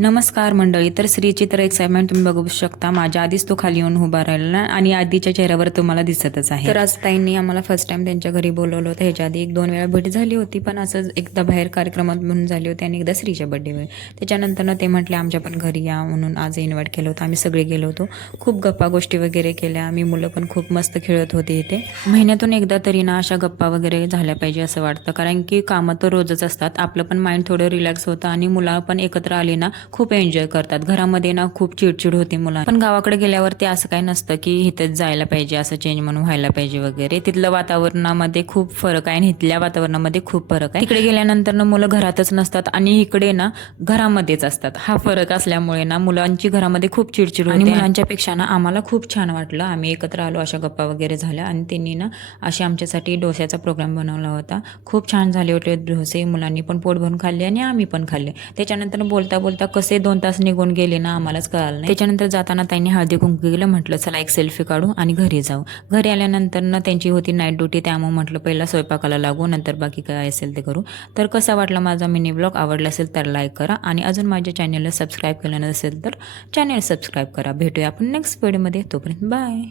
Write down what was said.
नमस्कार मंडळी. तर श्रीची तर एक्साइटमेंट तुम्ही बघू शकता. माझ्या आधीच तो खाली येऊन उभा राहिला आणि आधीच्या चेहऱ्यावर तुम्हाला दिसतच आहे. तर आज ताईंनी आम्हाला फर्स्ट टाइम त्यांच्या घरी बोलवलं होतं. ह्याच्या आधी 1-2 वेळा भेट झाली होती, पण असंच एकदा बाहेर कार्यक्रमात म्हणून झाली होती आणि एकदा श्रीच्या बर्थडेवर. त्याच्यानंतर ते म्हटले आमच्या पण घरी या, म्हणून आज इन्व्हाइट केलं होतं. आम्ही सगळे गेलो होतो. खूप गप्पा गोष्टी वगैरे केल्या. आम्ही मुलं पण खूप मस्त खेळत होते इथे. महिन्यातून एकदा तरी ना अशा गप्पा वगैरे झाल्या पाहिजे असं वाटतं, कारण की कामं तर रोजच असतात. आपलं पण माइंड थोडं रिलॅक्स होतं आणि मुलं पण एकत्र आली ना खूप एन्जॉय करतात. घरामध्ये ना खूप चिडचिड होते मुलांना. पण गावाकडे गेल्यावर ते असं काही नसतं की इथेच जायला पाहिजे, असं चेंज म्हणून व्हायला पाहिजे वगैरे. तिथलं वातावरणामध्ये खूप फरक आहे आणि इथल्या वातावरणामध्ये खूप फरक आहे. तिकडे गेल्यानंतर ना मुलं घरातच नसतात आणि इकडे ना घरामध्येच असतात. हा फरक असल्यामुळे ना मुलांची घरामध्ये खूप चिडचिड होते आणि मुलांच्या पेक्षा ना आम्हाला खूप छान वाटलं. आम्ही एकत्र आलो, अशा गप्पा वगैरे झाल्या आणि त्यांनी ना असे आमच्यासाठी डोस्याचा प्रोग्राम बनवला होता. खूप छान झाले होते डोसे. मुलांनी पण पोट भरून खाल्ले आणि आम्ही पण खाल्ले. त्याच्यानंतर बोलता बोलता कसे 2 तास निघून गेले ना आम्हालाच कळालं नाही. त्याच्यानंतर जाताना त्यांनी हळदी कुंकू केलं. म्हटलं चला एक सेल्फी काढू आणि घरी जाऊ. घरी आल्यानंतर ना त्यांची होती नाईट ड्युटी, त्यामुळे म्हटलं पहिला स्वयंपाकाला लागू, नंतर बाकी काय असेल ते करू. तर कसा वाटला माझा मिनी ब्लॉग? आवडला असेल तर लाईक करा आणि अजून माझ्या चॅनलला सबस्क्राईब केलं नसेल तर चॅनल सबस्क्राईब करा. भेटूया आपण नेक्स्ट व्हिडिओमध्ये. तोपर्यंत बाय.